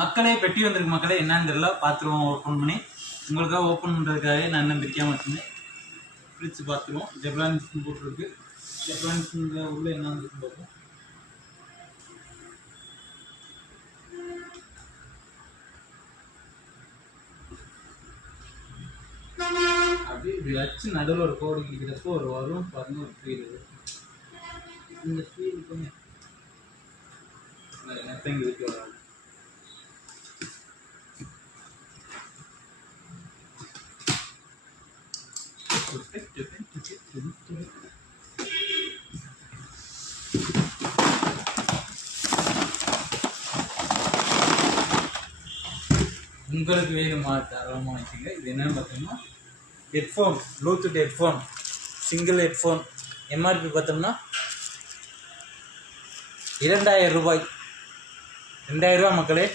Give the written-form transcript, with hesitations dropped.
மக்களே பெட்டி வந்திருக்கு மக்களே, என்னன்னு தெரியல, பார்த்துருவோம் ஓப்பன் பண்ணி. உங்களுக்காக ஓப்பன் பண்ணுறதுக்காகவே நான் இன்னும் பிரிக்காமல் வச்சுருந்தேன். பிரித்து பார்த்துருவோம். ஜெப்ரானிக்ஸ்னு போட்டிருக்கு. ஜெப்ரானிக்ஸுங்க உள்ளே என்ன வந்துருக்குன்னு பார்ப்போம். அப்படியே இப்படி வச்சு நடுவில் ஒரு கோடு கிழிக்கிறப்போ ஒரு வரும் பாருங்க, ஒரு ஃபீல். இந்த ஃபீல் கொஞ்சம் நெத்தங்கி விட்டு வராது. உங்களுக்கு வேணுமா தாராளமாக வச்சுங்க. இது என்னென்னு பார்த்தோம்னா headphone, Bluetooth headphone, single headphone. MRP பார்த்தோம்னா 2000 ரூபாய். 2000 ரூபா மக்களே.